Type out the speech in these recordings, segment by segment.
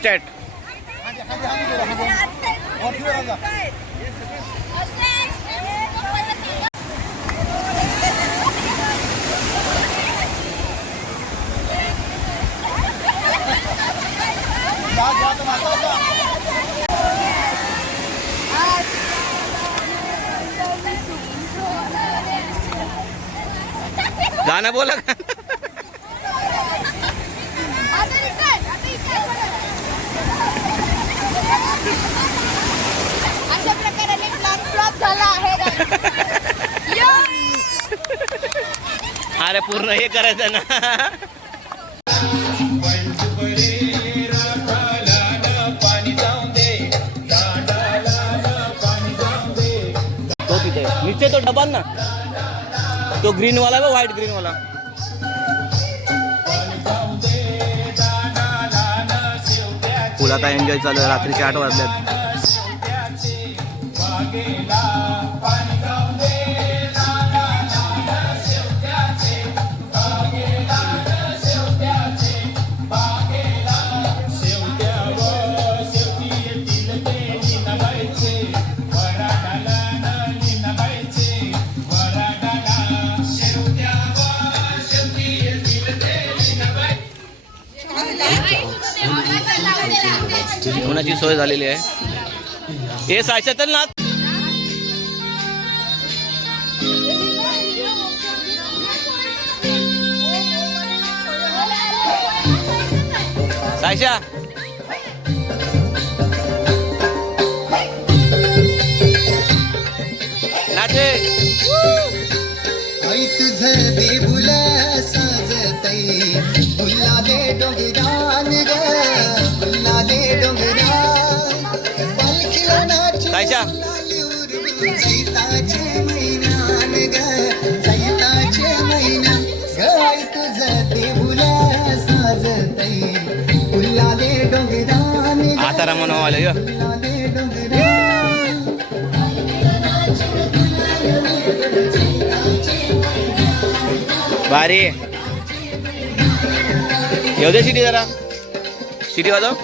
Start गाणं बोला का? अशा प्रकारे प्लॅन फ्लॉप झाला आहे. अरे पूर्ण हे करायचं ना. तो तिथे नीचे तो डबा ना, तो ग्रीन वाला है, व्हाइट ग्रीन वाला. फुल आता एन्जॉय चालू आहे. रात्रीचे 8 वाजल्यात. जेवणाची सोय झालेली आहे. हे सायशातल ना. सायशा नाचे. आई तुझं देबुला साजतई फुला दे डोंगरान ग फुला दे डोंगरान पालखीला नाच सायशा चैताचे महिनान ग चैताचे महिना ग आई तुझं देबुला साजतई फुला दे डोंगरान ग आता म्हणून आले यो. फुला दे डोंगरान भारी. येऊ दे सिटी जरा. सिटी वाजव.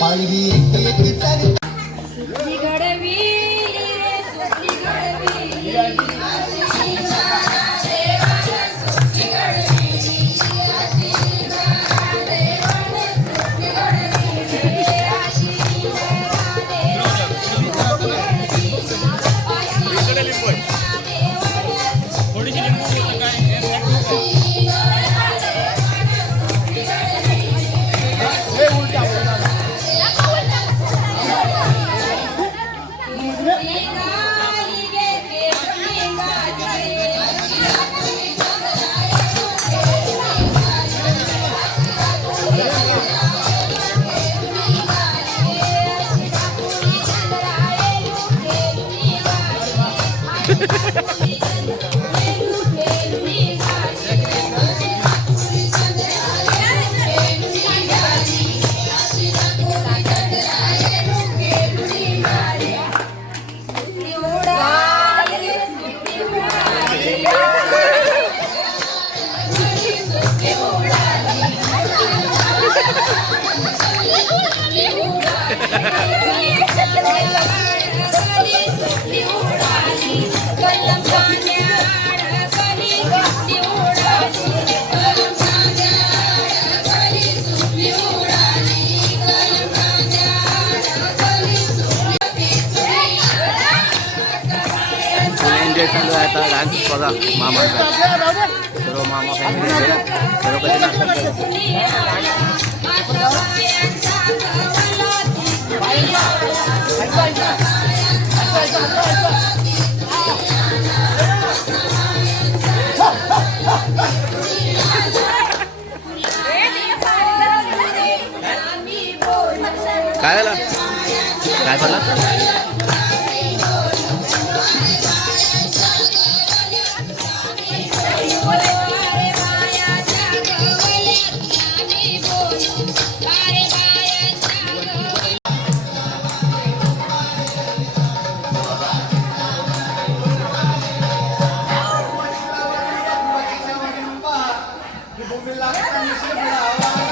पालवी एक चल चालू आहे आता. डान्स बघा मामाचा. सर्व मामा फॅमिली सर्व कसे नाचतात. काय झालं? काय झालं? लागला निशिगळावा